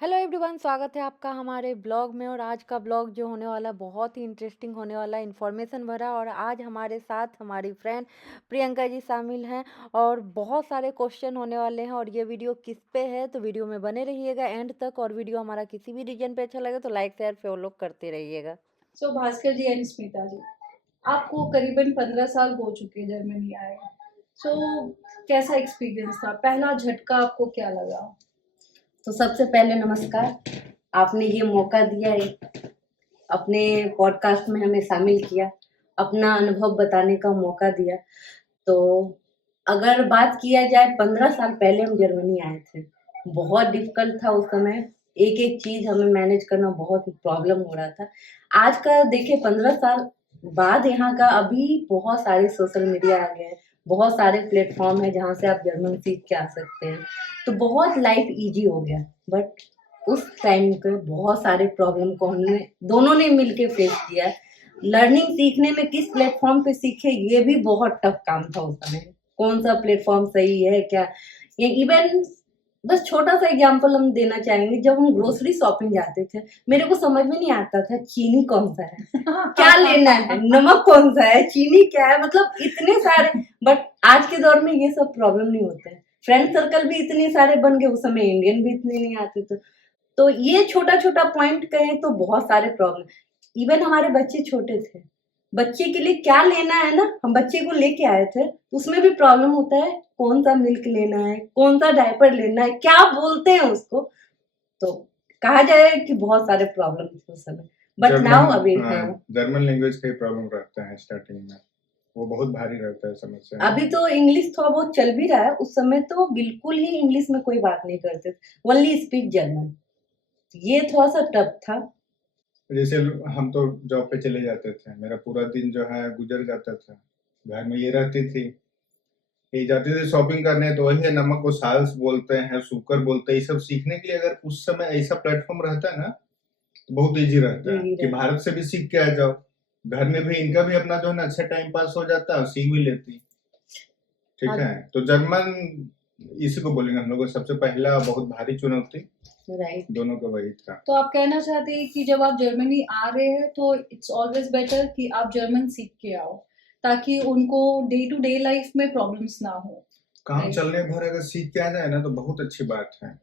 Hello everyone, स्वागत है आपका हमारे ब्लॉग में। और आज का ब्लॉग जो होने वाला बहुत ही इंटरेस्टिंग होने वाला, इन्फॉर्मेशन भरा। और आज हमारे साथ हमारी फ्रेंड प्रियंका जी शामिल हैं और बहुत सारे क्वेश्चन होने वाले हैं। और ये वीडियो किस पे है तो वीडियो में बने रहिएगा एंड तक। और वीडियो हमारा किसी भी रीजन पे अच्छा लगे तो लाइक शेयर फॉलो करते रहिएगा। भास्कर जी एंड स्मिता जी, आपको करीबन 15 साल हो चुके हैं जर्मनी आए। सो कैसा एक्सपीरियंस था? पहला झटका आपको क्या लगा? तो सबसे पहले नमस्कार। आपने ये मौका दिया है, अपने पॉडकास्ट में हमें शामिल किया, अपना अनुभव बताने का मौका दिया। तो अगर बात किया जाए 15 साल पहले हम जर्मनी आए थे, बहुत डिफिकल्ट था उस समय। एक एक चीज हमें मैनेज करना बहुत प्रॉब्लम हो रहा था। आज का देखिए 15 साल बाद यहाँ का अभी बहुत सारे सोशल मीडिया आ गए हैं, बहुत सारे प्लेटफॉर्म है जहाँ से आप जर्मन सीख के आ सकते हैं। तो बहुत लाइफ इजी हो गया। बट उस टाइम पे बहुत सारे प्रॉब्लम को हमने दोनों ने मिलके फेस किया। लर्निंग सीखने में किस प्लेटफॉर्म पे सीखे, ये भी बहुत टफ काम था उस समय। कौन सा प्लेटफॉर्म सही है क्या, ये इवन बस छोटा सा एग्जांपल हम देना चाहेंगे। जब हम ग्रोसरी शॉपिंग जाते थे, मेरे को समझ में नहीं आता था चीनी कौन सा है, क्या लेना है, नमक कौन सा है, चीनी क्या है, मतलब इतने सारे। बट आज के दौर में ये सब प्रॉब्लम नहीं होते हैं। फ्रेंड सर्कल भी इतने सारे बन गए, उस समय इंडियन भी इतने नहीं आते थे। तो ये छोटा छोटा पॉइंट कहें तो बहुत सारे प्रॉब्लम। इवन हमारे बच्चे छोटे थे, बच्चे के लिए क्या लेना है ना, हम बच्चे को लेके आए थे, उसमें भी प्रॉब्लम होता है। कौन सा मिल्क लेना है, कौन सा डायपर लेना है, क्या बोलते हैं उसको। तो कहा जाए कि बहुत सारे प्रॉब्लम थे उस समय। बट नाउ अभी जर्मन लैंग्वेज का ही प्रॉब्लम रहता है स्टार्टिंग में, वो बहुत भारी रहता है समस्या। अभी तो इंग्लिश थोड़ा बहुत चल भी रहा है, उस समय तो बिल्कुल ही इंग्लिश में कोई बात नहीं करते थे, ओनली स्पीक जर्मन। ये थोड़ा सा टफ था। जैसे हम तो जॉब पे चले जाते थे, मेरा पूरा दिन जो है गुजर जाता था। घर में ये रहती थी, ये जाते थे शॉपिंग करने, तो वही है नमक को साल्स बोलते हैं, शुकर बोलते हैं। ये सब सीखने के लिए अगर उस समय ऐसा प्लेटफॉर्म रहता है ना, तो बहुत इजी रहता है कि भारत से भी सीख के आ जाओ। घर में भी इनका भी अपना जो है ना अच्छा टाइम पास हो जाता है और सीख भी लेती। ठीक है, तो जर्मन इसी को बोलेंगे हम लोग सबसे पहला बहुत भारी चुनौती। राइट, दोनों का वही था। तो आप कहना चाहते हैं कि जब आप जर्मनी आ रहे हैं तो इट्स ऑलवेज बेटर कि आप जर्मन सीख के आओ, ताकि उनको डे टू डे लाइफ में प्रॉब्लम्स ना हो। काम चलने भर अगर सीख के आ जाए ना तो बहुत अच्छी बात है।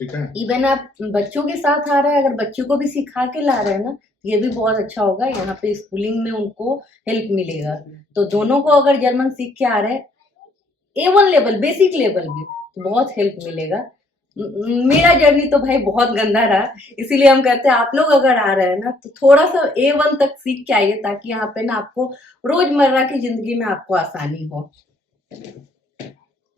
ठीक है, इवन आप बच्चों के साथ आ रहे हैं, अगर बच्चों को भी सिखा के ला रहे हैं ना, ये भी बहुत अच्छा होगा। यहाँ पे स्कूलिंग में उनको हेल्प मिलेगा। तो दोनों को अगर जर्मन सीख के आ रहे हैं, A1 लेवल, बेसिक लेवल भी, तो बहुत हेल्प मिलेगा। मेरा जर्नी तो भाई बहुत गंदा रहा, इसीलिए हम कहते हैं आप लोग अगर आ रहे हैं ना तो थोड़ा सा A1 तक सीख के आइए, ताकि यहाँ पे ना आपको रोजमर्रा की जिंदगी में आपको आसानी हो।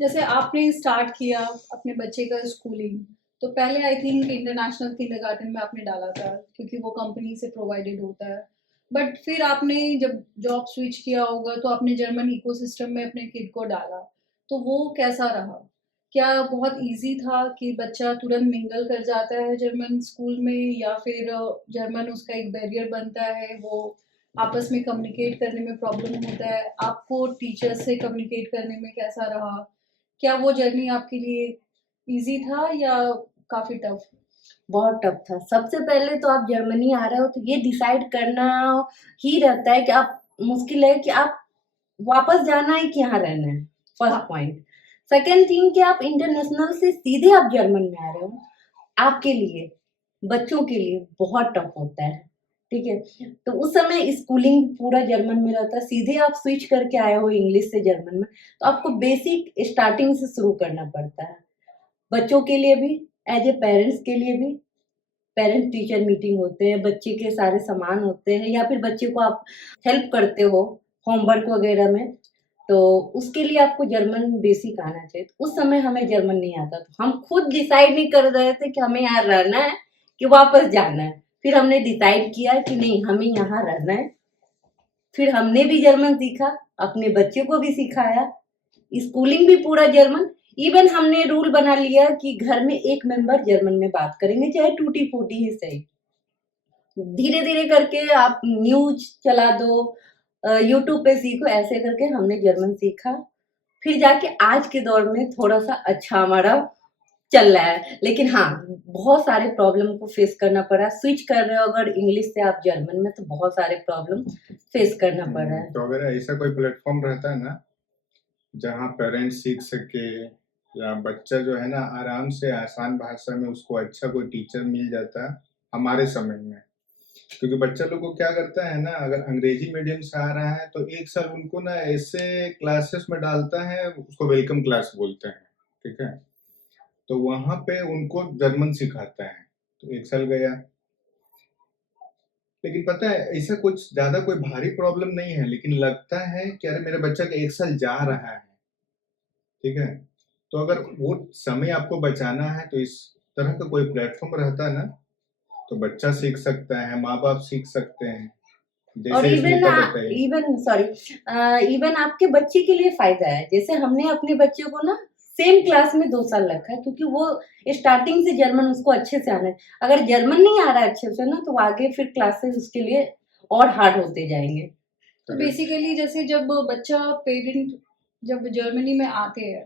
जैसे आपने स्टार्ट किया अपने बच्चे का स्कूलिंग, तो पहले आई थिंक इंटरनेशनल किंडरगार्टन में आपने डाला था, क्योंकि वो कंपनी से प्रोवाइडेड होता है। बट फिर आपने जब जॉब स्विच किया होगा तो आपने जर्मन इकोसिस्टम में अपने किड को डाला, तो वो कैसा रहा? क्या बहुत इजी था कि बच्चा तुरंत मिंगल कर जाता है जर्मन स्कूल में, या फिर जर्मन उसका एक बैरियर बनता है, वो आपस में कम्युनिकेट करने में प्रॉब्लम होता है? आपको टीचर से कम्युनिकेट करने में कैसा रहा? क्या वो जर्नी आपके लिए इजी था या काफी टफ? बहुत टफ था। सबसे पहले तो आप जर्मनी आ रहे हो तो ये डिसाइड करना ही रहता है कि आप, मुश्किल है कि आप वापस जाना है कि यहाँ रहना है, फर्स्ट पॉइंट। सेकेंड थिंग कि आप इंटरनेशनल से सीधे आप जर्मन में आ रहे हो, आपके लिए, बच्चों के लिए बहुत टफ होता है। ठीक है, तो उस समय स्कूलिंग पूरा जर्मन में रहता है, सीधे आप स्विच करके आए हो इंग्लिश से जर्मन में, तो आपको बेसिक स्टार्टिंग से शुरू करना पड़ता है। बच्चों के लिए भी, एज ए पेरेंट्स के लिए भी, पेरेंट टीचर मीटिंग होते हैं, बच्चे के सारे सामान होते हैं, या फिर बच्चे को आप हेल्प करते हो होमवर्क वगैरह में, तो उसके लिए आपको जर्मन बेसिक आना चाहिए। उस समय हमें जर्मन नहीं आता था, हम खुद डिसाइड नहीं कर रहे थे कि हमें यहाँ रहना है कि वापस जाना है। फिर हमने डिसाइड किया कि नहीं, हमें यहाँ रहना है। फिर हमने भी जर्मन सीखा, अपने बच्चे को भी सिखाया, स्कूलिंग भी पूरा जर्मन। इवन हमने रूल बना लिया कि घर में एक मेंबर जर्मन में बात करेंगे, चाहे टूटी फूटी ही सही। धीरे धीरे करके आप न्यूज चला दो, यूट्यूब पे सीखो, ऐसे करके हमने जर्मन सीखा। फिर जाके आज के दौर में थोड़ा सा अच्छा हमारा चल रहा है। लेकिन हाँ, बहुत सारे प्रॉब्लम को फेस करना पड़ा। स्विच कर रहे हो अगर इंग्लिश से आप जर्मन में, तो बहुत सारे प्रॉब्लम फेस करना पड़ रहा है। तो अगर ऐसा कोई प्लेटफॉर्म रहता है ना जहाँ पेरेंट्स सीख सके, या बच्चा जो है ना आराम से आसान भाषा में उसको अच्छा कोई टीचर मिल जाता हमारे समय में। क्योंकि बच्चा लोग को क्या करता है ना, अगर अंग्रेजी मीडियम से आ रहा है तो एक साल उनको ना ऐसे क्लासेस में डालता है, उसको वेलकम क्लास बोलते हैं, ठीक है। तो वहां पे उनको जर्मन सिखाता है, तो एक साल गया। लेकिन पता है ऐसा कुछ ज्यादा कोई भारी प्रॉब्लम नहीं है, लेकिन लगता है कि अरे मेरा बच्चा का एक साल जा रहा है, ठीक है। तो अगर वो समय आपको बचाना है तो इस तरह का कोई प्लेटफॉर्म रहता है ना, तो बच्चा सीख सकता है, माँ बाप सीख सकते हैं, और जैसे स्मिता बताई। इवन आपके बच्चे के लिए फायदा है। जैसे हमने अपने बच्चे को ना सेम क्लास में 2 साल रखा है, क्योंकि वो स्टार्टिंग से जर्मन उसको अच्छे से आना है। अगर जर्मन नहीं आ रहा है अच्छे से ना, तो आगे फिर क्लासेस उसके लिए और हार्ड होते जाएंगे। तो बेसिकली जैसे जब बच्चा पेरेंट जब जर्मनी में आते हैं,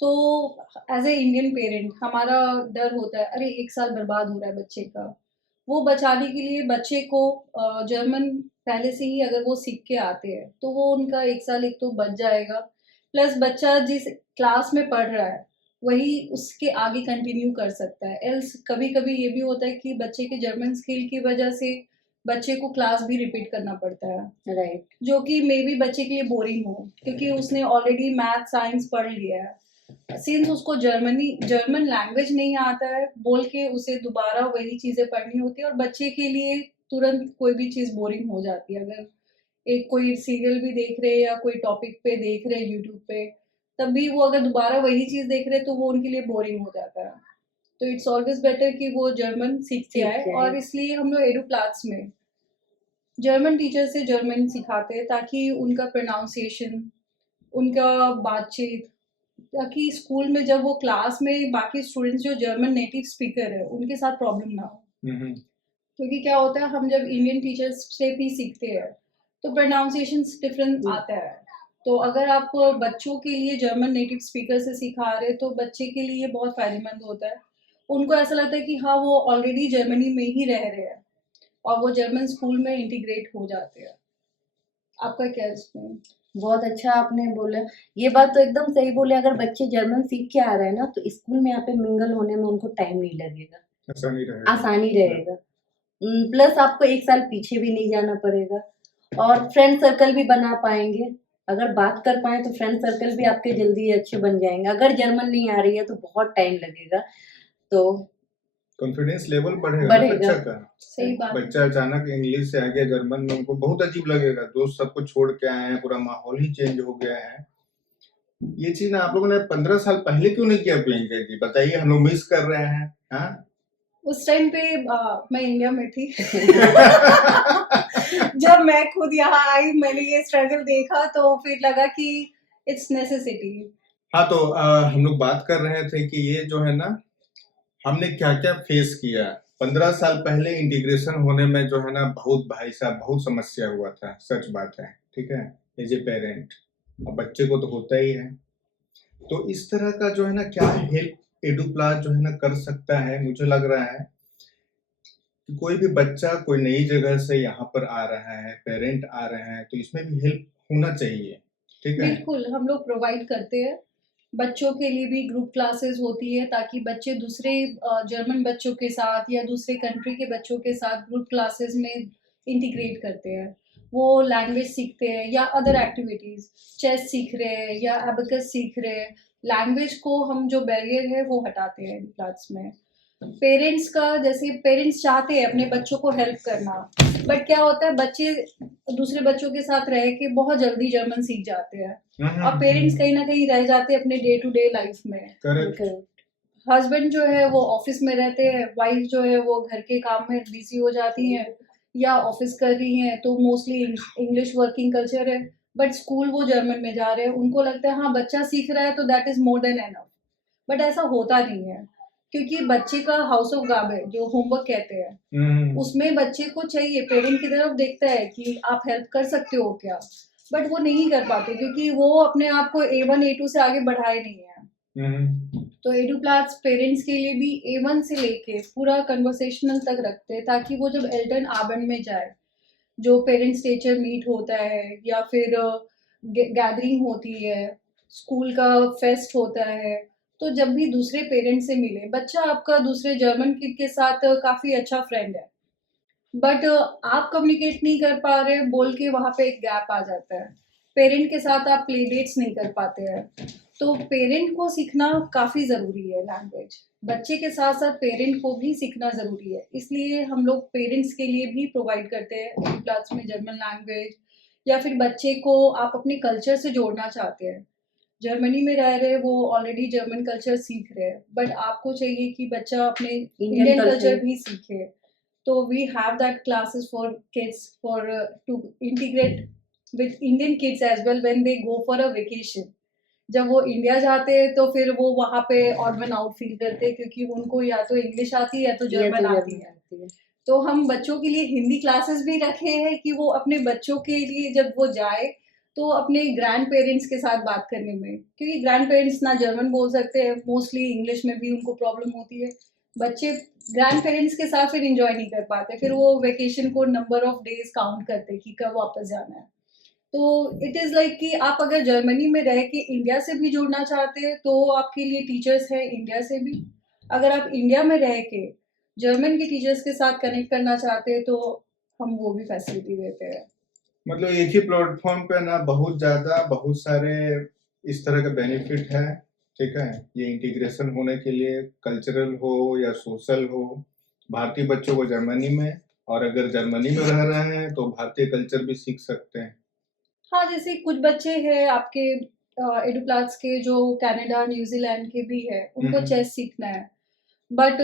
तो एज ए इंडियन पेरेंट हमारा डर होता है अरे एक साल बर्बाद हो रहा है बच्चे का। वो बचाने के लिए बच्चे को जर्मन पहले से ही अगर वो सीख के आते हैं तो वो उनका एक साल एक तो बच जाएगा, प्लस बच्चा जिस क्लास में पढ़ रहा है वही उसके आगे कंटिन्यू कर सकता है। एल्स कभी कभी ये भी होता है कि बच्चे के जर्मन स्किल की वजह से बच्चे को क्लास भी रिपीट करना पड़ता है, राइट। जो कि मे बी बच्चे के लिए बोरिंग हो क्योंकि उसने ऑलरेडी मैथ साइंस पढ़ लिया है। सिंस उसको जर्मन लैंग्वेज नहीं आता है बोल के उसे दोबारा वही चीजें पढ़नी होती है, और बच्चे के लिए तुरंत कोई भी चीज बोरिंग हो जाती है। अगर एक कोई सीरियल भी देख रहे या कोई टॉपिक पे देख रहे यूट्यूब पे, तब भी वो अगर दोबारा वही चीज देख रहे तो वो उनके लिए बोरिंग हो जाता है। तो इट्स ऑलवेज बेटर कि वो जर्मन सीख के आए, और इसलिए हम लोग एडू क्लास में जर्मन टीचर से जर्मन सिखाते हैं ताकि उनका प्रोनाउंसिएशन, उनका बातचीत, ताकि स्कूल में जब वो क्लास में बाकी स्टूडेंट्स जो जर्मन नेटिव स्पीकर है उनके साथ प्रॉब्लम ना हो। क्योंकि क्या होता है हम जब इंडियन टीचर्स से भी सीखते हैं तो प्रोनाउंसिएशन डिफरेंट आता है। तो अगर आप बच्चों के लिए जर्मन नेटिव स्पीकर से सिखा रहे तो बच्चे के लिए बहुत फायदेमंद होता है। उनको ऐसा लगता है कि हाँ वो ऑलरेडी जर्मनी में ही रह रहे हैं और वो जर्मन स्कूल में इंटीग्रेट हो जाते हैं। आपका क्या इसमें? बहुत अच्छा आपने बोला, ये बात तो एकदम सही बोले। अगर बच्चे जर्मन सीख के आ रहे हैं ना, तो स्कूल में यहाँ पे मिंगल होने में उनको टाइम नहीं लगेगा, आसानी रहेगा। प्लस आपको एक साल पीछे भी नहीं जाना पड़ेगा, और फ्रेंड सर्कल भी बना पाएंगे। अगर बात कर पाए तो फ्रेंड सर्कल भी आपके जल्दी अच्छे बन जाएंगे। अगर जर्मन नहीं आ रही है तो बहुत टाइम लगेगा, तो कॉन्फिडेंस लेवल बढ़ेगा ना बच्चा का। सही बात। बच्चा अचानक इंग्लिश से आ गया जर्मन में, उनको बहुत अजीब लगेगा। दोस्त सबको छोड़ के आए हैं, पूरा माहौल ही चेंज हो गया है। ये चीज ना आप लोगों ने 15 साल पहले क्यों नहीं किया प्रियंका जी, बताइए, हम लोग मिस कर रहे हैं। हाँ उस टाइम पे मैं इंडिया में थी जब मैं खुद यहाँ आई मैंने ये स्ट्रगल देखा तो फिर लगा कि इट्स नेसेसिटी। हाँ तो हम लोग बात कर रहे थे कि ये जो है ना हमने क्या क्या फेस किया। 15 साल पहले इंटीग्रेशन होने में जो है ना बहुत भाई साहब बहुत समस्या हुआ था, सच बात है, ठीक है, एज ए पेरेंट। अब बच्चे को तो होता ही है। तो इस तरह का जो है ना क्या हेल्प एडुप्लास जो है ना कर सकता है, मुझे लग रहा है कि कोई भी बच्चा कोई नई जगह से यहाँ पर आ रहा है, पेरेंट आ रहे हैं, तो इसमें भी हेल्प होना चाहिए, ठीक है। बिल्कुल हम लोग प्रोवाइड करते हैं। बच्चों के लिए भी ग्रुप क्लासेस होती है ताकि बच्चे दूसरे जर्मन बच्चों के साथ या दूसरे कंट्री के बच्चों के साथ ग्रुप क्लासेस में इंटीग्रेट करते हैं। वो लैंग्वेज सीखते हैं या अदर एक्टिविटीज, चेस सीख रहे हैं या एबेकस सीख रहे हैं। लैंग्वेज को हम जो बैरियर है वो हटाते हैं क्लास में। पेरेंट्स का जैसे पेरेंट्स चाहते हैं अपने बच्चों को हेल्प करना, बट क्या होता है बच्चे दूसरे बच्चों के साथ रह के बहुत जल्दी जर्मन सीख जाते हैं और पेरेंट्स कहीं ना कहीं रह जाते हैं अपने डे टू डे लाइफ में। हस्बैंड जो है वो ऑफिस में रहते हैं, वाइफ जो है वो घर के काम में बिजी हो जाती है या ऑफिस कर रही हैं, तो मोस्टली इंग्लिश वर्किंग कल्चर है। बट स्कूल वो जर्मन में जा रहे हैं, उनको लगता है हाँ बच्चा सीख रहा है तो that is more than enough. But ऐसा होता नहीं है, क्योंकि बच्चे का हाउस ऑफ गार्बेज जो होमवर्क कहते हैं उसमें बच्चे को चाहिए, पेरेंट की तरफ देखता है कि आप हेल्प कर सकते हो क्या, बट वो नहीं कर पाते क्योंकि वो अपने आप को A1 A2 से आगे बढ़ाए नहीं है। तो एडुप्लाट्स पेरेंट्स के लिए भी A1 से लेके पूरा कन्वर्सेशनल तक रखते हैं, ताकि वो जब एल्टन आबंड में जाए, जो पेरेंट्स टीचर मीट होता है या फिर गैदरिंग होती है, स्कूल का फेस्ट होता है, तो जब भी दूसरे पेरेंट्स से मिले, बच्चा आपका दूसरे जर्मन किड के साथ काफ़ी अच्छा फ्रेंड है, बट आप कम्युनिकेट नहीं कर पा रहे बोल के वहाँ पे एक गैप आ जाता है। पेरेंट के साथ आप प्ले डेट्स नहीं कर पाते हैं, तो पेरेंट को सीखना काफ़ी ज़रूरी है लैंग्वेज। बच्चे के साथ साथ पेरेंट को भी सीखना ज़रूरी है, इसलिए हम लोग पेरेंट्स के लिए भी प्रोवाइड करते हैं एडुप्लाट्स में जर्मन लैंग्वेज। या फिर बच्चे को आप अपने कल्चर से जोड़ना चाहते हैं, जर्मनी में रह रहे, वो ऑलरेडी जर्मन कल्चर सीख रहे हैं, बट आपको चाहिए कि बच्चा अपने इंडियन कल्चर भी सीखे, तो we have that classes for kids for to integrate with Indian kids as well when they go for a vacation. जब वो इंडिया जाते हैं तो फिर वो वहाँ पे ऑड वन आउट फील करते हैं, क्योंकि उनको या तो इंग्लिश आती है या तो जर्मन आती है। तो हम बच्चों के लिए हिंदी क्लासेस भी रखे हैं कि वो अपने बच्चों के लिए जब वो जाए तो अपने ग्रैंड पेरेंट्स के साथ बात करने में, क्योंकि ग्रैंड पेरेंट्स ना जर्मन बोल सकते हैं, मोस्टली इंग्लिश में भी उनको प्रॉब्लम होती है। बच्चे ग्रैंड पेरेंट्स के साथ फिर इंजॉय नहीं कर पाते, फिर वो वेकेशन को नंबर ऑफ डेज काउंट करते कि कब वापस जाना है। तो इट इज़ लाइक कि आप अगर जर्मनी में रह के इंडिया से भी जुड़ना चाहते हैं तो आपके लिए टीचर्स हैं इंडिया से भी। अगर आप इंडिया में रह के जर्मन के टीचर्स के साथ कनेक्ट करना चाहते हैं तो हम वो भी फैसिलिटी देते हैं। मतलब एक ही प्लेटफॉर्म पे ना बहुत सारे इस तरह के बेनिफिट है, ठीक है। ये इंटीग्रेशन होने के लिए कल्चरल हो या सोशल हो, भारतीय बच्चों को जर्मनी में, और अगर जर्मनी में रह रहे हैं तो भारतीय कल्चर भी सीख सकते हैं। हाँ, जैसे कुछ बच्चे हैं आपके एडुप्लाट्स के जो कनाडा, न्यूज़ीलैंड के भी हैं, उनको चेस सीखना है। बट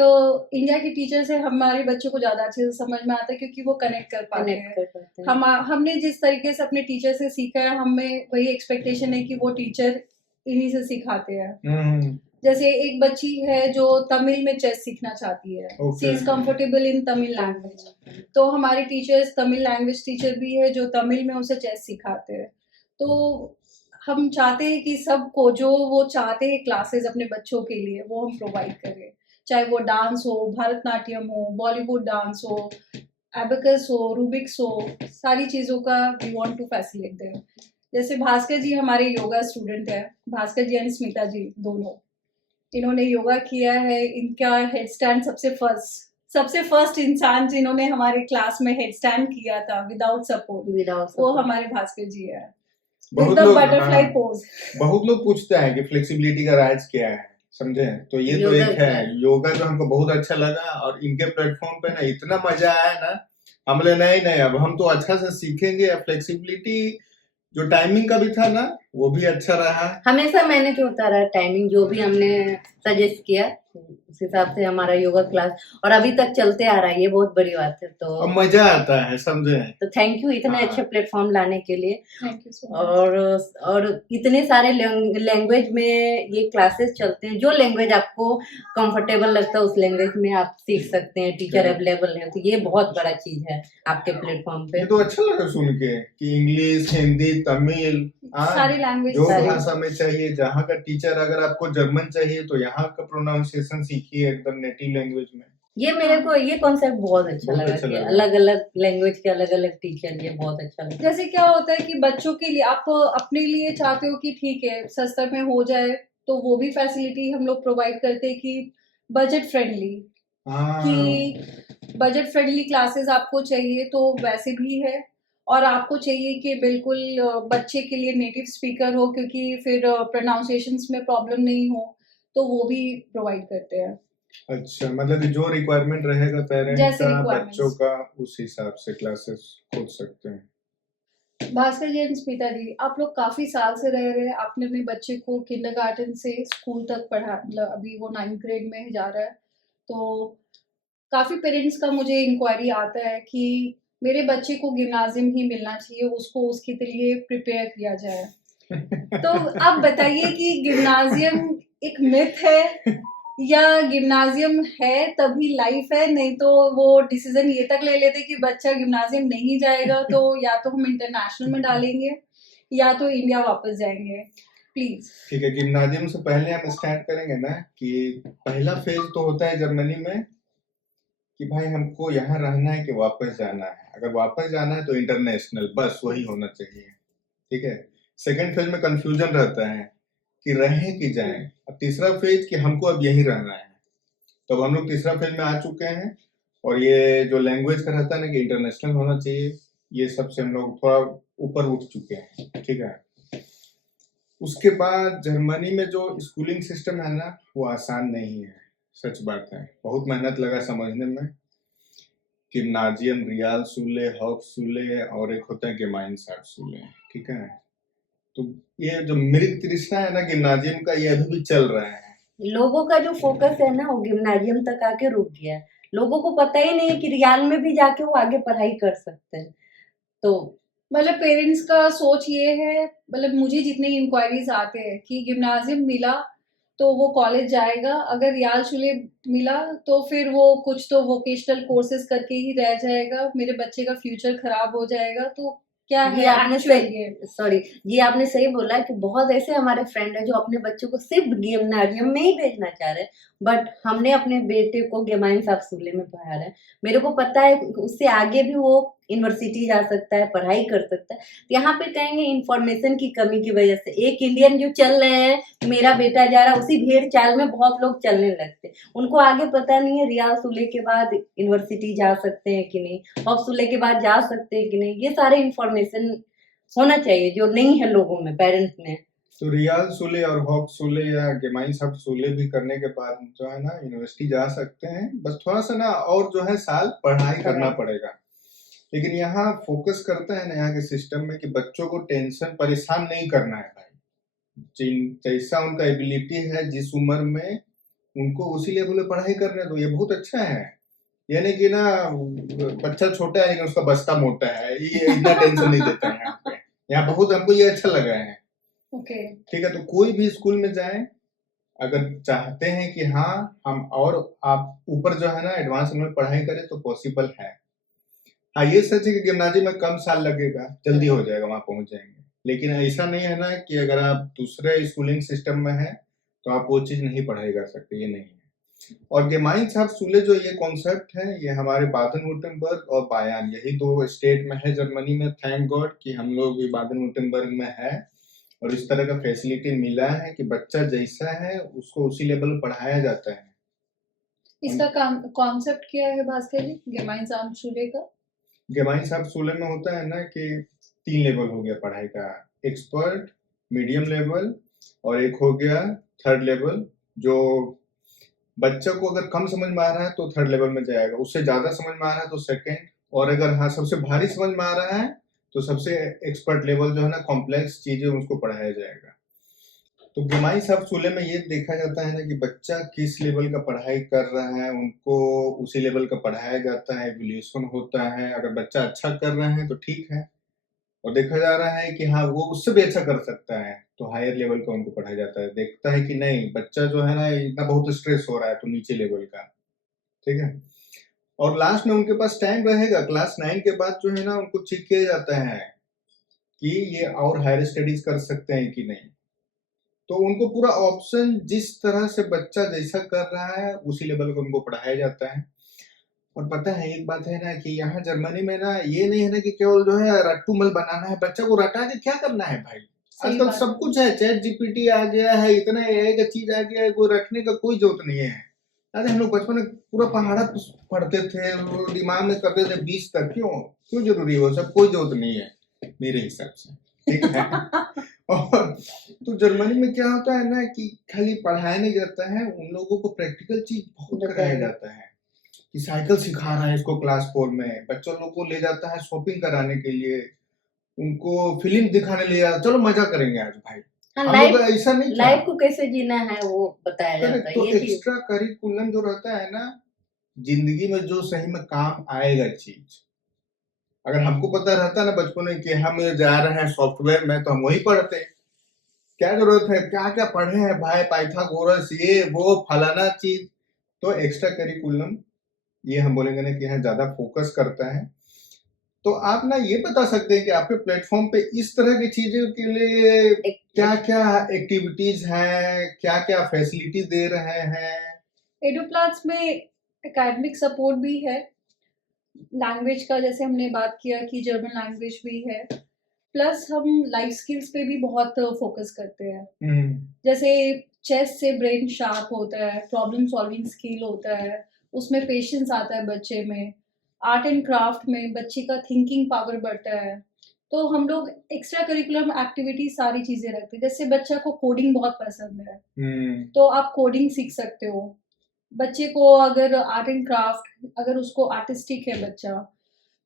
इंडिया के टीचर से हमारे बच्चों को ज़्यादा अच्छे से समझ में आता है, क्योंकि वो कनेक्ट कर पाते हैं। हमने जिस तरीके से अपने टीचर से सीखा है, हमें वही एक्सपेक्टेशन है कि वो टीचर इन्हीं से सिखाते हैं। जैसे एक बच्ची है जो तमिल में चेस सीखना चाहती है, she is comfortable in Tamil language, तो हमारे टीचर्स तमिल लैंग्वेज टीचर भी है जो तमिल में उसे चेस सिखाते हैं। तो हम चाहते हैं कि सबको जो वो चाहते हैं क्लासेस अपने बच्चों के लिए वो हम प्रोवाइड करें, चाहे वो डांस हो, भरतनाट्यम हो, बॉलीवुड डांस हो, एबेकस हो, रूबिक्स हो, सारी चीज़ों का we want to facilitate them. जैसे भास्कर जी हमारे योगा स्टूडेंट है, भास्कर जी एंड स्मिता जी दोनों, इन्होंने योगा किया है। इनका हेड स्टैंड सबसे फर्स्ट इंसान जिन्होंने हमारे क्लास में हेड स्टैंड किया था विदाउट सपोर्ट, वो हमारे भास्कर जी है, विद द बटरफ्लाई पोज। बहुत लोग पूछते हैं कि फ्लेक्सिबिलिटी का राज क्या है, समझे? तो ये तो एक है योगा जो हमको बहुत अच्छा लगा, और इनके प्लेटफॉर्म पे ना इतना मजा आया ना, हम बोले नहीं अब हम तो अच्छा से सीखेंगे। फ्लेक्सिबिलिटी जो टाइमिंग का भी था ना वो भी अच्छा रहा, हमेशा मैनेज होता रहा टाइमिंग, जो भी हमने सजेस्ट किया उस हिसाब से हमारा योगा क्लास और अभी तक चलते आ रहा है, ये बहुत बड़ी बात है। तो अब मजा आता है, समझे? तो थैंक यू इतने अच्छे प्लेटफॉर्म लाने के लिए। Thank you so much. और इतने सारे लैंग्वेज में ये क्लासेस चलते हैं, जो लैंग्वेज आपको कंफर्टेबल लगता है उस लैंग्वेज में आप सीख सकते हैं, टीचर अवेलेबल है, तो ये बहुत बड़ा चीज है आपके प्लेटफॉर्म पे। ये तो अच्छा लगा सुन के कि इंग्लिश, हिंदी, तमिल, सारी लैंग्वेज, जो भाषा में चाहिए, जहाँ का टीचर, अगर आपको जर्मन चाहिए तो यहाँ का प्रोनाउंसिएशन सीखिए एकदम नेटिव लैंग्वेज में। ये मेरे को ये कॉन्सेप्ट बहुत अच्छा लगा कि अलग अलग लैंग्वेज के अलग अलग टीचर, ये बहुत अच्छा लगा। जैसे क्या होता है कि बच्चों के लिए आप अपने लिए चाहते हो कि ठीक है सस्ता में हो जाए, तो वो भी फैसिलिटी हम लोग प्रोवाइड करते हैं कि बजट फ्रेंडली, कि बजट फ्रेंडली क्लासेस आपको चाहिए तो वैसे भी है, और आपको चाहिए कि बिल्कुल बच्चे के लिए नेटिव स्पीकर हो, क्योंकि फिर प्रोनाउंसिएशंस में प्रॉब्लम नहीं हो, तो वो भी प्रोवाइड करते हैं। अच्छा, मतलब जो रिक्वायरमेंट रहेगा पेरेंट्स का, बच्चों का, उस हिसाब से क्लासेस खोल सकते हैं। भास्कर जी एंड स्मिता जी, आप लोग काफ़ी साल से रह रहे हैं, आपने अपने बच्चे को किंडरगार्टन से स्कूल तक पढ़ा, मतलब अभी वो 9th ग्रेड में जा रहा है, तो काफ़ी पेरेंट्स का मुझे इंक्वायरी आता है कि मेरे बच्चे को गिम्नाजियम ही मिलना चाहिए, उसको उसके लिए प्रिपेयर किया जाए। तो आप बताइए कि गिम्नाजियम एक मिथ है या गिम्नाजियम है तभी लाइफ है? नहीं तो वो डिसीजन ये तक ले लेते कि बच्चा गिम्नाजियम नहीं जाएगा तो या तो हम इंटरनेशनल में डालेंगे या तो इंडिया वापस जाएंगे। प्लीज। ठीक है, गिम्नाजियम से पहले हम स्टार्ट करेंगे ना कि पहला फेज तो होता है जर्मनी में कि भाई हमको यहाँ रहना है कि वापस जाना है। अगर वापस जाना है तो इंटरनेशनल बस वही होना चाहिए। ठीक है। सेकंड फेज में कंफ्यूजन रहता है कि रहें कि जाएं। अब तीसरा फेज कि हमको अब यहीं रहना है। तो अब हम लोग तीसरा फेज में आ चुके हैं और ये जो लैंग्वेज का रहता है ना कि इंटरनेशनल होना चाहिए, ये सबसे हम लोग थोड़ा ऊपर उठ चुके हैं। ठीक है। उसके बाद जर्मनी में जो स्कूलिंग सिस्टम है ना वो आसान नहीं है, सच बात है। बहुत मेहनत लगा समझने में। गिम्नाजियम, रियाल सूले, हॉफ सूले और एक होता है गेमाइनसार्ट सूले। ठीक है। तो ये जो मृग तृष्णा है ना गिम्नाजियम का, ये अभी भी चल रहा है। लोगों का जो फोकस है ना वो गिम्नाजियम तक आके रुक गया है। लोगों को पता ही नहीं है कि रियाल में भी जाके वो आगे पढ़ाई कर सकते हैं। तो मतलब पेरेंट्स का सोच ये है, मतलब मुझे जितने इंक्वायरीज आते हैं कि गिम्नाजियम मिला तो वो कॉलेज जाएगा, अगर रियाल शुले मिला तो फिर वो कुछ तो वोकेशनल कोर्सेज करके ही रह जाएगा, मेरे बच्चे का फ्यूचर खराब हो जाएगा। तो क्या ये है आपने एक्चुअल सही ये? सॉरी ये आपने सही बोला कि बहुत ऐसे हमारे फ्रेंड है जो अपने बच्चों को सिर्फ गिम्नाजियम में ही भेजना चाह रहे हैं। बट हमने अपने बेटे को गेमाइन साहब स्कूल में पढ़ा रहे हैं। मेरे को पता है उससे आगे भी वो यूनिवर्सिटी जा सकता है, पढ़ाई कर सकता है। तो यहाँ पे कहेंगे इंफॉर्मेशन की कमी की वजह से एक इंडियन जो चल रहे हैं मेरा बेटा जा रहा है, उसी भेड़ चाल में बहुत लोग चलने लगते हैं। उनको आगे पता नहीं है रियाल सुले के बाद यूनिवर्सिटी जा सकते हैं कि नहीं, हॉफ सुले के बाद जा सकते हैं कि नहीं। ये सारे इंफॉर्मेशन होना चाहिए जो नहीं है लोगों में, पेरेंट्स में। तो रियाल सूले और हॉप सूले या गेमाइनसार्ट सूले भी करने के बाद जो है ना यूनिवर्सिटी जा सकते हैं। बस थोड़ा सा ना और जो है साल पढ़ाई करना पड़ेगा। लेकिन यहाँ फोकस करता है ना यहाँ के सिस्टम में कि बच्चों को टेंशन परेशान नहीं करना है भाई। जैसा उनका एबिलिटी है जिस उम्र में उनको उसी लेवल पे पढ़ाई करने दो। ये बहुत अच्छा है। यानी कि ना बच्चा छोटा है लेकिन उसका बस्ता मोटा है, ये इतना टेंशन नहीं देता है यहाँ पे। यहाँ बहुत हमको ये अच्छा लगा है। ओके। ठीक है। तो कोई भी स्कूल में जाए, अगर चाहते हैं कि हाँ हम और आप ऊपर जो है ना एडवांस में पढ़ाई करें तो पॉसिबल है। हाँ ये सच है कि गिम्नाजियम में कम साल लगेगा, जल्दी हो जाएगा, वहां पहुंच जाएंगे। लेकिन ऐसा नहीं है ना कि अगर आप दूसरे स्कूलिंग सिस्टम में हैं तो आप वो चीज नहीं पढ़ाई कर सकते, ये नहीं है। और गेमाइनसार्ट सूले जो ये कॉन्सेप्ट है ये हमारे बादन-वुर्टेंबर्ग और बायान यही दो स्टेट में है जर्मनी में। थैंक गॉड कि हम लोग भी बादन-वुर्टेंबर्ग में है और इस तरह का फैसिलिटी मिला है कि बच्चा जैसा है उसको उसी लेवल पर पढ़ाया जाता है। इसका कॉन्सेप्ट क्या है भास्कर जी, गेमाइनसार्ट शुले का? गेमाइनसार्ट सूले में होता है ना कि 3 लेवल हो गया पढ़ाई का, एक्सपर्ट, मीडियम लेवल और एक हो गया थर्ड लेवल। जो बच्चा को अगर कम समझ में आ रहा है तो थर्ड लेवल में जाएगा, उससे ज्यादा समझ में आ रहा है तो सेकंड, और अगर हाँ सबसे भारी समझ में आ रहा है तो सबसे एक्सपर्ट लेवल जो है ना कॉम्प्लेक्स चीजें उसको पढ़ाया जाएगा। तो गेमाइनसार्ट सूले में ये देखा जाता है ना कि बच्चा किस लेवल का पढ़ाई कर रहा है, उनको उसी लेवल का पढ़ाया जाता है, एवल्यूशन होता है। अगर बच्चा अच्छा कर रहा है तो ठीक है, और देखा जा रहा है कि हाँ वो उससे भी अच्छा कर सकता है तो हायर लेवल का उनको पढ़ाया जाता है। देखता है कि नहीं बच्चा जो है ना इतना बहुत स्ट्रेस हो रहा है तो नीचे लेवल का। ठीक है। और लास्ट में उनके पास टाइम रहेगा, क्लास 9 के बाद जो है ना उनको चेक किया जाता है कि ये और हायर स्टडीज कर सकते हैं कि नहीं। तो उनको पूरा ऑप्शन, जिस तरह से बच्चा जैसा कर रहा है उसी लेवल का उनको पढ़ाया जाता है। और पता है एक बात है ना कि यहाँ जर्मनी में ना ये नहीं है ना कि केवल जो है रट्टूमल बनाना है, बच्चा को रटा के क्या करना है भाई। सही आजकल बात सब कुछ है, चैट जीपीटी आ गया है, इतना एआई का चीज आ गया है, कोई रटने का कोई जरूरत नहीं है। अरे हम लोग बचपन में पूरा पहाड़ा पढ़ते थे, वो दिमाग में करते थे 20 तक, क्यों क्यों जरूरी है वो सब, कोई जरूरत नहीं है मेरे हिसाब से। ठीक है। और तो जर्मनी में क्या होता है ना कि खाली पढ़ाया नहीं जाता है, उन लोगों को प्रैक्टिकल चीज बहुत कराया जाता है। कि साइकिल सिखा रहा है इसको क्लास 4 में, बच्चों लोग को ले जाता है शॉपिंग कराने के लिए, उनको फिल्म दिखाने ले जाता, चलो मजा करेंगे आज भाई। हम लोग ऐसा नहीं था। लाइफ को कैसे जीना है वो बताया जाता है। तो ये चीज एक्स्ट्रा करिकुलम जो रहता है ना जिंदगी में जो सही में काम आएगा चीज, अगर हमको पता रहता ना बचपन में कि हम जा रहे हैं सॉफ्टवेयर में तो हम वही पढ़ते। क्या जरूरत है, क्या क्या पढ़े हैं भाई, पाइथागोरस ये वो फलाना चीज। तो एक्स्ट्रा करिकुलम ये हम बोलेंगे ना कि यहाँ ज्यादा फोकस करता है। तो आप ना ये बता सकते हैं कि आपके प्लेटफॉर्म पे इस तरह की चीजों के लिए एक क्या क्या एक्टिविटीज हैं, क्या क्या फैसिलिटी दे रहे हैं? एडुप्लास में एकेडमिक सपोर्ट भी है, लैंग्वेज का जैसे हमने बात किया कि जर्मन लैंग्वेज भी है, प्लस हम लाइफ स्किल्स पे भी बहुत फोकस करते हैं। हम्म। जैसे चेस से ब्रेन शार्प होता है, प्रॉब्लम सॉल्विंग स्किल होता है, उसमें पेशेंस आता है बच्चे में। आर्ट एंड क्राफ्ट में बच्चे का थिंकिंग पावर बढ़ता है। तो हम लोग एक्स्ट्रा करिकुलम एक्टिविटी सारी चीज़ें रखते हैं। जैसे बच्चा को कोडिंग बहुत पसंद है, तो आप कोडिंग सीख सकते हो। बच्चे को अगर आर्ट एंड क्राफ्ट, अगर उसको आर्टिस्टिक है बच्चा,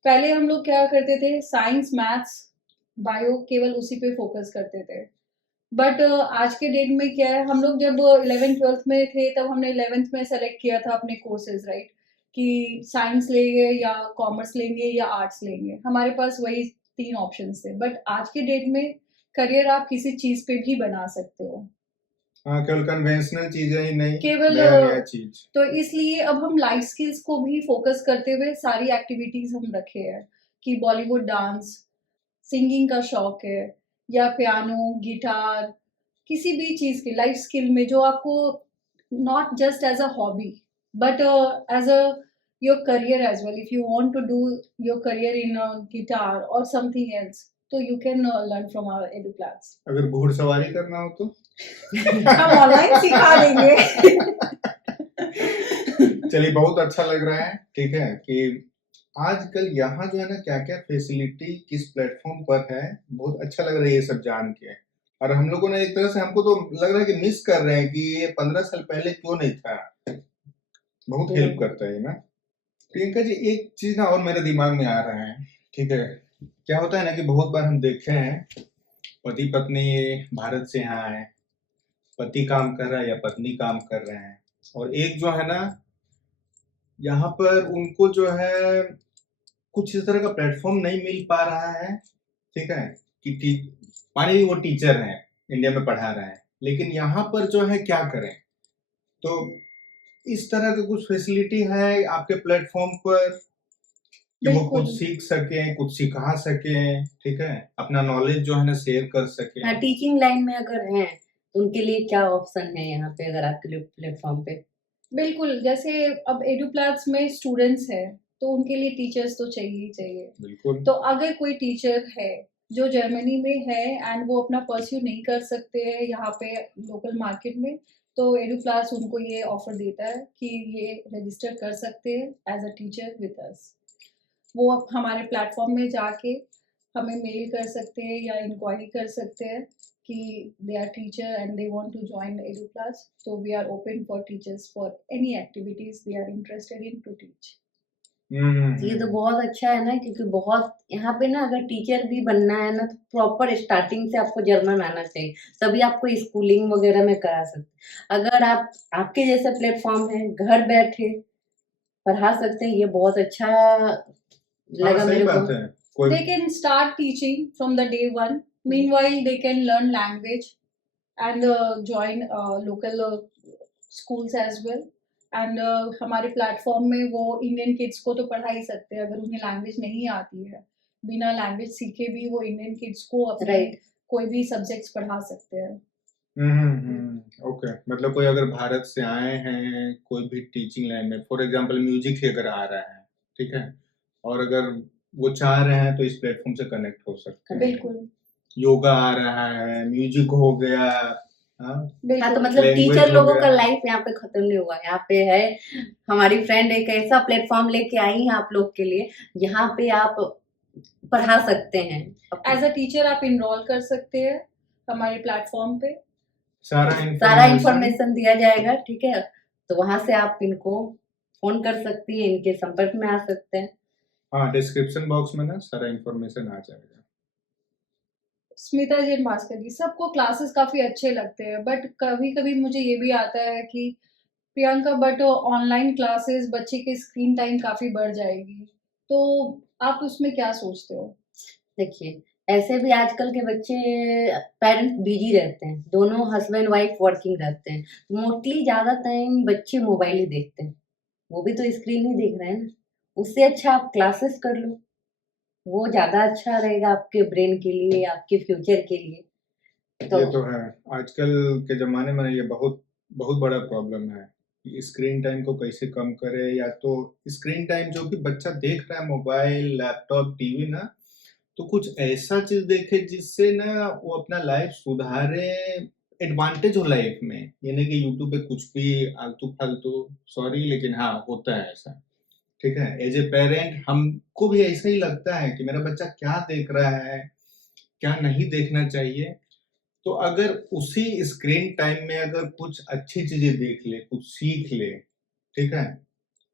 पहले हम लोग क्या करते थे, साइंस मैथ्स बायो केवल उसी पे फोकस करते थे। बट आज के डेट में क्या है, हम लोग जब 11th 12th में थे तब हमने 11th में सेलेक्ट किया था अपने कोर्सेज, राइट, कि साइंस लेंगे या कॉमर्स लेंगे या आर्ट्स लेंगे। हमारे पास वही 3 ऑप्शंस थे। बट आज के डेट में करियर आप किसी चीज पे भी बना सकते हो, हाँ, केवल कन्वेंशनल चीजें ही नहीं, केवल नया नया चीज। तो इसलिए अब हम लाइफ स्किल्स को भी फोकस करते हुए सारी एक्टिविटीज हम रखे हैं कि बॉलीवुड डांस, सिंगिंग का शौक है, या पियानो, गिटार, किसी भी चीज की लाइफ स्किल में जो आपको not just as a hobby but as a your career as well, if you want to do your career in guitar और समथिंग एल्स, तो you can learn from our edu class. अगर घुड़सवारी करना हो तो हम ऑनलाइन सिखा देंगे। चलिए, बहुत अच्छा लग रहा है, ठीक है, कि आजकल यहाँ जो है ना क्या क्या फैसिलिटी किस प्लेटफॉर्म पर है, बहुत अच्छा लग रहा है ये सब जान के। और हम लोगों ने एक तरह से, हमको तो लग रहा है कि मिस कर रहे हैं कि ये 15 साल पहले क्यों नहीं था। बहुत हेल्प करता है ना। प्रियंका जी, एक चीज ना और मेरे दिमाग में आ रहा है, ठीक है, क्या होता है ना कि बहुत बार हम देखे हैं पति पत्नी भारत से यहाँ आए, पति काम कर रहा है या पत्नी काम कर रहे हैं, और एक जो है ना यहाँ पर उनको जो है कुछ इस तरह का प्लेटफॉर्म नहीं मिल पा रहा है, ठीक है, कि माने भी वो टीचर हैं, इंडिया में पढ़ा रहे हैं, लेकिन यहाँ पर जो है क्या करें। तो इस तरह के कुछ फैसिलिटी है आपके प्लेटफॉर्म पर कि वो कुछ बिल्कुल, सीख सकें, कुछ सिखा सकें, ठीक है, अपना नॉलेज जो है ना शेयर कर हाँ, सकें। टीचिंग लाइन में अगर हैं तो उनके लिए क्या ऑप्शन है यहाँ पे, अगर आपके लिए प्लेटफॉर्म पे? बिल्कुल। जैसे अब एडुप्लास में स्टूडेंट्स है, तो उनके लिए टीचर्स तो चाहिए ही चाहिए। बिल्कुल। तो अगर कोई टीचर है जो जर्मनी में है एंड वो अपना परस्यू नहीं कर सकते हैं यहाँ पे लोकल मार्केट में, तो एडुप्लास उनको ये ऑफर देता है कि ये रजिस्टर कर सकते हैं as a teacher with us. वो अब हमारे प्लेटफॉर्म में जाके हमें मेल कर सकते हैं या इंक्वायरी कर सकते हैं कि they are teacher and they want to join edu class, तो we are open for teachers for any activities they are interested in to teach. ये तो बहुत अच्छा है ना, क्योंकि बहुत यहाँ पे ना अगर टीचर भी बनना है ना तो प्रॉपर स्टार्टिंग से आपको जर्मन आना चाहिए, तभी आपको स्कूलिंग वगैरह में करा सकते। अगर आप आपके जैसे प्लेटफॉर्म है, घर बैठे पढ़ा सकते हैं, ये बहुत अच्छा हाँ, लगा सही मेरे को। बात है। कोई They can start teaching from the day one. Meanwhile, they can learn language and join local schools as well. And हमारे प्लेटफॉर्म में वो इंडियन किड्स को तो पढ़ा ही सकते हैं अगर उन्हें लैंग्वेज नहीं आती है। बिना लैंग्वेज सीखे भी वो इंडियन किड्स को अपने राइट। कोई भी सब्जेक्ट्स पढ़ा सकते हैं। ओके, मतलब कोई अगर भारत से आए हैं कोई भी टीचिंग लाइन में, फॉर एग्जांपल म्यूजिक ही अगर आ रहा है, ठीक है, और अगर वो चाह रहे हैं तो इस प्लेटफॉर्म से कनेक्ट हो सकते हैं। बिल्कुल योगा आ रहा है, म्यूजिक हो गया, हाँ, हाँ, तो बिल्कुल। मतलब लैंग्वेज टीचर हो लोगों गया। का लाइफ यहाँ पे खत्म नहीं हुआ, यहाँ पे है। हमारी फ्रेंड एक ऐसा प्लेटफॉर्म लेके आई है आप लोग के लिए, यहाँ पे आप पढ़ा सकते हैं। एज अ टीचर आप इनरोल कर सकते हैं हमारे प्लेटफॉर्म पे। सारा इंफॉर्मेशन दिया जाएगा, ठीक है, तो वहां से आप इनको फोन कर सकती हैं, इनके संपर्क में आ सकते हैं। हाँ, डिस्क्रिप्शन बॉक्स में ना सारा इंफॉर्मेशन आ जाएगा। स्मिता जैन भास्कर जी, सबको क्लासेस काफी अच्छे लगते हैं, बट कभी कभी मुझे ये भी आता है कि प्रियंका, बट ऑनलाइन क्लासेस बच्चे के स्क्रीन टाइम काफी बढ़ जाएगी, तो आप उसमें क्या सोचते हो? देखिए, ऐसे भी आजकल के बच्चे, पेरेंट्स बिजी रहते हैं, दोनों हस्बैंड वाइफ वर्किंग रहते हैं, मोस्टली ज्यादा टाइम बच्चे मोबाइल ही देखते हैं, वो भी तो स्क्रीन ही देख रहे हैं ना। उससे अच्छा आप क्लासेस कर लो, वो ज्यादा अच्छा रहेगा आपके ब्रेन के लिए, आपके फ्यूचर के लिए। तो ये तो है, आजकल के ज़माने में ये बहुत बहुत बड़ा प्रॉब्लम है कि स्क्रीन टाइम को कैसे कम करें, या तो स्क्रीन टाइम जो कि बच्चा देख रहा है मोबाइल, लैपटॉप, टीवी ना, तो कुछ ऐसा चीज़ देखे जिससे ना वो अपना लाइफ सुधारे, एडवांटेज हो लाइफ में। ये नहीं कि यूट्यूब पे कुछ भी आलतू-फालतू, सॉरी लेकिन हाँ, होता है ऐसा। ठीक है? एज़ ए पेरेंट हमको भी ऐसा ही लगता है कि मेरा बच्चा क्या देख रहा है, क्या नहीं देखना चाहिए। तो अगर उसी स्क्रीन टाइम में अगर कुछ अच्छी चीज़ें देख ले, कुछ सीख ले, ठीक है?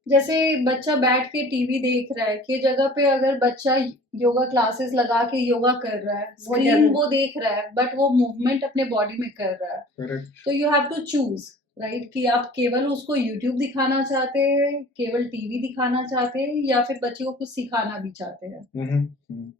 जैसे बच्चा बैठ के टीवी देख रहा है की जगह पे अगर बच्चा योगा क्लासेस लगा के योगा कर रहा है, वो स्क्रीन ज़्यादा वो देख रहा है बट वो मूवमेंट अपने बॉडी में कर रहा है, करेक्ट। तो you have to choose right कि आप केवल उसको यूट्यूब दिखाना चाहते हैं, केवल टीवी दिखाना चाहते हैं, या फिर बच्चे को कुछ सिखाना भी चाहते हैं।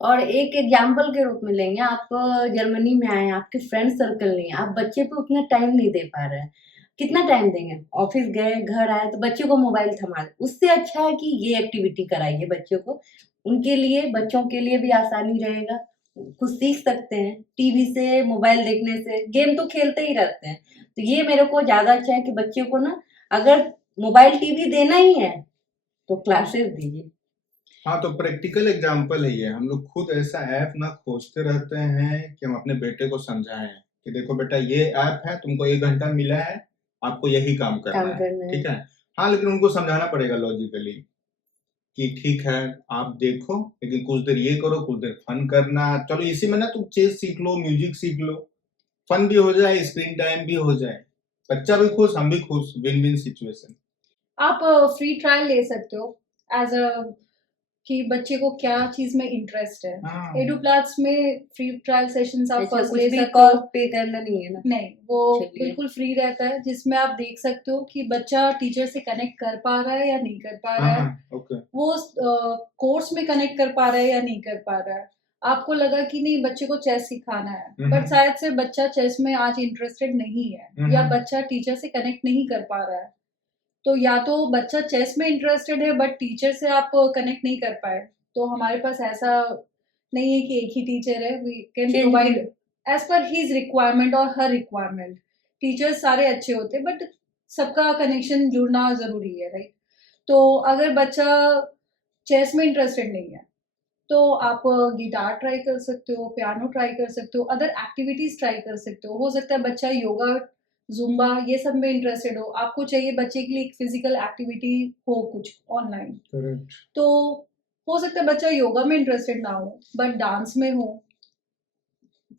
और एक एग्जाम्पल के रूप में लेंगे, आप जर्मनी में आए, आपके फ्रेंड सर्कल नहीं है, आप बच्चे पे उतना टाइम नहीं दे पा रहे हैं, कितना टाइम देंगे? ऑफिस गए, घर आए तो बच्चे को मोबाइल थमा दे। उससे अच्छा है कि ये एक्टिविटी कराइए बच्चों को, उनके लिए, बच्चों के लिए भी आसानी रहेगा, कुछ सीख सकते हैं टीवी से, मोबाइल देखने से, गेम तो खेलते ही रहते हैं। तो ये मेरे को ज्यादा अच्छा है कि बच्चे को ना, अगर मोबाइल टीवी देना ही है तो क्लासेस दीजिए। हाँ, तो प्रैक्टिकल एग्जाम्पल है ये। हम लोग खुद ऐसा ऐप ना खोजते रहते हैं कि हम अपने बेटे को समझाएं कि देखो बेटा, ये ऐप है, तुमको 1 घंटा मिला है, आपको यही काम करना काम है, करना है। ठीक है? हाँ, लेकिन उनको समझाना पड़ेगा लॉजिकली कि ठीक है, आप देखो, लेकिन कुछ देर ये करो, कुछ देर फन करना। चलो इसी में ना तुम चेस सीख लो, म्यूजिक सीख लो, फन भी हो जाए, स्क्रीन टाइम भी हो जाए, बच्चा भी खुश, हम भी खुश, विन विन सिचुएशन। आप फ्री ट्रायल ले सकते हो एज अ कि बच्चे को क्या चीज में इंटरेस्ट है। हाँ, एडुप्लाट्स में फ्री ट्रायल सेशंस आप अच्छा, फर्स्ट कुछ ले भी सकते हो। कॉस्ट पे करना नहीं है ना? नहीं, वो चलिए। बिल्कुल फ्री रहता है, जिसमें आप देख सकते हो कि बच्चा टीचर से कनेक्ट कर पा रहा है या नहीं कर पा रहा है, हाँ, ओके। वो कोर्स में कनेक्ट कर पा रहा है या नहीं कर पा रहा है। आपको लगा कि नहीं बच्चे को चेस सिखाना है, बट शायद से बच्चा चेस में आज इंटरेस्टेड नहीं है, या बच्चा टीचर से कनेक्ट नहीं कर पा रहा है, तो या तो बच्चा चेस में इंटरेस्टेड है बट टीचर से आप कनेक्ट नहीं कर पाए, तो हमारे पास ऐसा नहीं है कि एक ही टीचर है, we can Change provide as per his requirement और हर रिक्वायरमेंट। टीचर्स सारे अच्छे होते हैं बट सबका कनेक्शन जुड़ना जरूरी है, राइट? तो अगर बच्चा चेस में इंटरेस्टेड नहीं है तो आप गिटार ट्राई कर सकते हो, पियानो ट्राई कर सकते हो, अदर एक्टिविटीज ट्राई कर सकते हो सकता है बच्चा योगा, जुम्बा ये सब में इंटरेस्टेड हो, आपको चाहिए बच्चे के लिए एक फिजिकल एक्टिविटी हो कुछ ऑनलाइन, करेक्ट। तो हो सकता है बच्चा योगा में इंटरेस्टेड ना हो बट डांस में हो,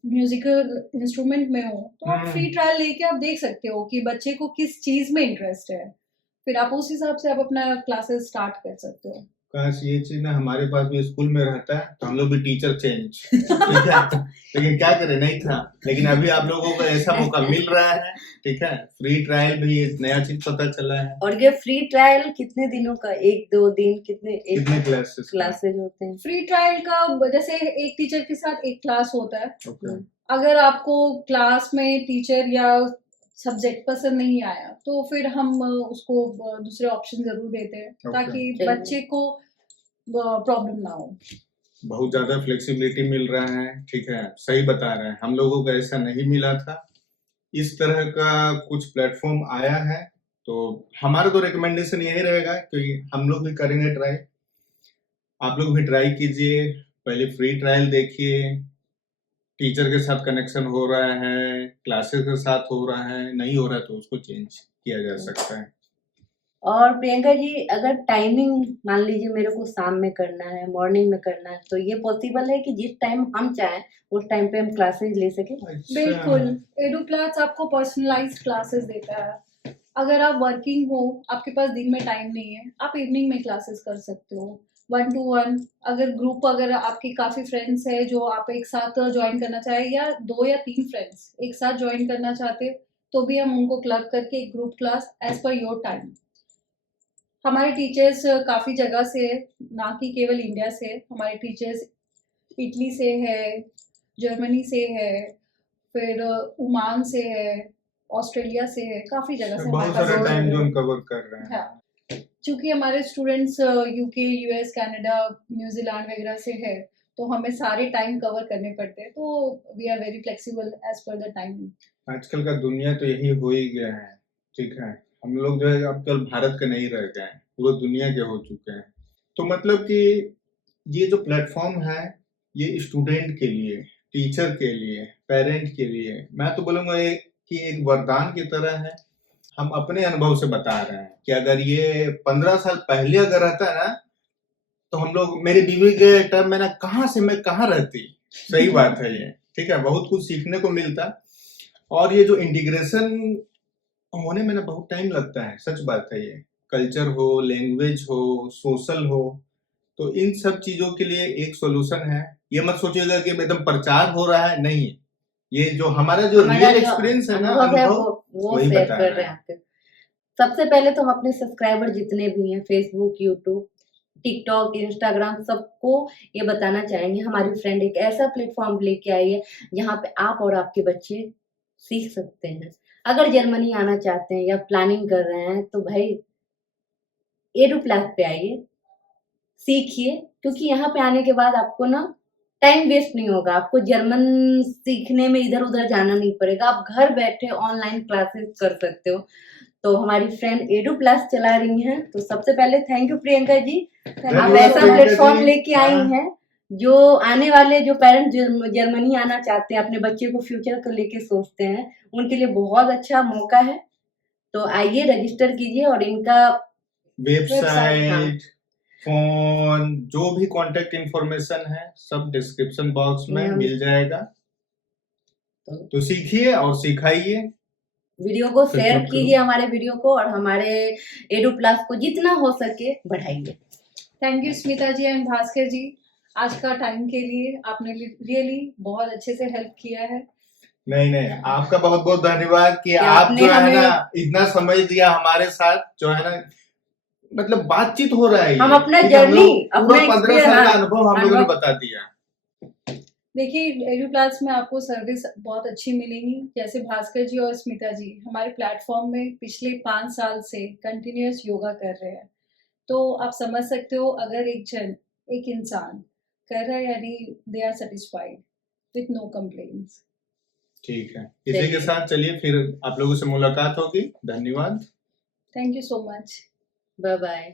म्यूजिकल इंस्ट्रूमेंट में हो, तो आप फ्री ट्रायल लेके आप देख सकते हो कि बच्चे को किस चीज में इंटरेस्ट है, फिर आप उस हिसाब से आप अपना क्लासेस स्टार्ट कर सकते हो। काश ये चीज ना हमारे पास भी स्कूल में रहता है, तो हम लोग भी टीचर चेंज, ठीक है? लेकिन क्या करें, नहीं था। लेकिन अभी आप लोगों को ऐसा मौका मिल रहा है, ठीक है? फ्री ट्रायल भी एक नया चीज पता चला है। और ये फ्री ट्रायल कितने दिनों का? 1-2 दिन? कितने कितने क्लासेस क्लासेज होते हैं? फ्री ट्रायल का जैसे एक टीचर के साथ एक क्लास होता है। ओके। अगर आपको क्लास में टीचर या सब्जेक्ट पसंद नहीं आया तो फिर हम उसको दूसरे ऑप्शन जरूर देते हैं ताकि चलिए। बच्चे को प्रॉब्लम ना हो। बहुत ज्यादा फ्लेक्सिबिलिटी मिल रहा है, ठीक है? सही बता रहे हैं, हम लोगों को ऐसा नहीं मिला था। इस तरह का कुछ प्लेटफॉर्म आया है, तो हमारा तो रिकमेंडेशन यही रहेगा कि हम लोग भी करेंगे ट्राई, आप लोग भी ट्राई कीजिए। पहले फ्री ट्रायल देखिए, टीचर के साथ कनेक्शन हो रहा है, क्लासेस के साथ हो रहा है, नहीं हो रहा है तो उसको चेंज किया जा सकता है। और प्रियंका जी, अगर टाइमिंग मान लीजिए मेरे को शाम में करना है, मॉर्निंग में करना है, तो ये पॉसिबल है कि जिस टाइम हम चाहें उस टाइम पे हम क्लासेज ले सके? अच्छा। बिल्कुल, एडुप्लास आपको पर्सनलाइज्ड क्लासेस देता है। अगर आप वर्किंग हो, आपके पास दिन में टाइम नहीं है, आप इवनिंग में क्लासेस कर सकते हो 1 to 1। अगर ग्रुप, अगर आपके काफ़ी फ्रेंड्स है जो आप एक साथ ज्वाइन करना चाहे, या 2 या 3 फ्रेंड्स एक साथ ज्वाइन करना चाहते, तो भी हम उनको क्लब करके एक group class as per your time. हमारे टीचर्स काफ़ी जगह से है, ना कि केवल इंडिया से। हमारे टीचर्स इटली से है, जर्मनी से है, फिर ओमान से है, ऑस्ट्रेलिया से है, काफ़ी जगह से बहुत हमारे सारा पास टाइम टीचर जोन है। कवर कर रहे हैं। हाँ, चूंकि हमारे students UK, US, Canada, New Zealand वगैरह से है, तो हमें सारे टाइम कवर करने पड़ते हैं, तो we are very flexible as per the timing. आजकल का दुनिया तो यही हो ही गया है, ठीक है। हम लोग जो है अब केवल भारत के नहीं रह गए हैं, पूरे दुनिया के हो चुके हैं। तो मतलब कि ये जो प्लेटफॉर्म है, ये स्टूडेंट के लिए, टीचर के लिए, पेरेंट के लिए, मैं तो बोलूंगा कि एक वरदान की तरह है। हम अपने अनुभव से बता रहे हैं कि अगर ये 15 साल पहले अगर रहता है ना, तो हम लोग, मेरी बीवी के टाइम में ना, कहाँ से मैं कहाँ रहती। सही बात है ये, ठीक है, बहुत कुछ सीखने को मिलता। और ये जो इंटीग्रेशन होने में ना बहुत टाइम लगता है, सच बात है ये। कल्चर हो, लैंग्वेज हो, सोशल हो, तो इन सब चीजों के लिए एक सॉल्यूशन है। ये मत सोचिएगा कि एकदम प्रचार हो रहा है, नहीं। ये जो हमारा जो हमारा रियल जो एक्सपीरियंस है ना, अनुभव है अनुभव, वो वही शेयर बता कर रहे रहे हैं हैं। आपके। सबसे पहले तो हम अपने सब्सक्राइबर जितने भी हैं, फेसबुक, यूट्यूब, टिकटॉक, इंस्टाग्राम, सबको ये बताना चाहेंगे, हमारी फ्रेंड एक ऐसा प्लेटफॉर्म लेके आई है जहाँ पे आप और आपके बच्चे सीख सकते हैं। अगर जर्मनी आना चाहते हैं या प्लानिंग कर रहे हैं तो भाई एडू प्लस पे आइए, सीखिए, क्योंकि यहाँ पे आने के बाद आपको ना टाइम वेस्ट नहीं होगा, आपको जर्मन सीखने में इधर उधर जाना नहीं पड़ेगा, आप घर बैठे ऑनलाइन क्लासेस कर सकते हो। तो हमारी फ्रेंड एडू प्लस चला रही हैं, तो सबसे पहले थैंक यू प्रियंका जी, आप धन्यवाद ऐसा प्रियंका प्लेटफॉर्म जी। लेके आई हाँ, हैं। जो आने वाले जो पेरेंट्स जर्मनी आना चाहते हैं, अपने बच्चे को फ्यूचर को लेके सोचते हैं, उनके लिए बहुत अच्छा मौका है। तो आइए, रजिस्टर कीजिए और इनका हाँ, वेबसाइट, फोन, जो भी कांटेक्ट इंफॉर्मेशन है, सब डिस्क्रिप्शन बॉक्स में हम मिल जाएगा। तो तो सीखिए और सिखाइए। वीडियो को शेयर सपोर्ट करो। कीजिए, हमारे वीडियो को, और हमारे एडू प्लस को जितना हो सके बढ़ाइए। Thank you Smita ji and Bhaskar ji, आज का टाइम के लिए आपने रियली बहुत अच्छे से हेल्प किया है। नहीं, आपका बहुत बहुत धन्यवाद कि आप आपने जो है हमें ना इतना समय दिया हमारे साथ, जो है ना, मतलब बातचीत हो रहा है हम ये, अपना ठीक है, हम जर्नी, लोग अपना पूरा 15 साल का एक्सपीरियंस, अनुभव हम लोगों ने बता दिया। देखिए, एडू प्लस में आपको सर्विस बहुत अच्छी मिलेगी। जैसे भास्कर जी और स्मिता जी हमारे प्लेटफॉर्म में पिछले 5 साल से कंटिन्यूअस योगा कर रहे हैं, तो आप समझ सकते हो, अगर एक इंसान कर रहा है, यानी they are satisfied with no complaints. ठीक है, इसी के चलिए, साथ चलिए फिर आप लोगों से मुलाकात होगी। धन्यवाद। Thank you so much. Bye bye.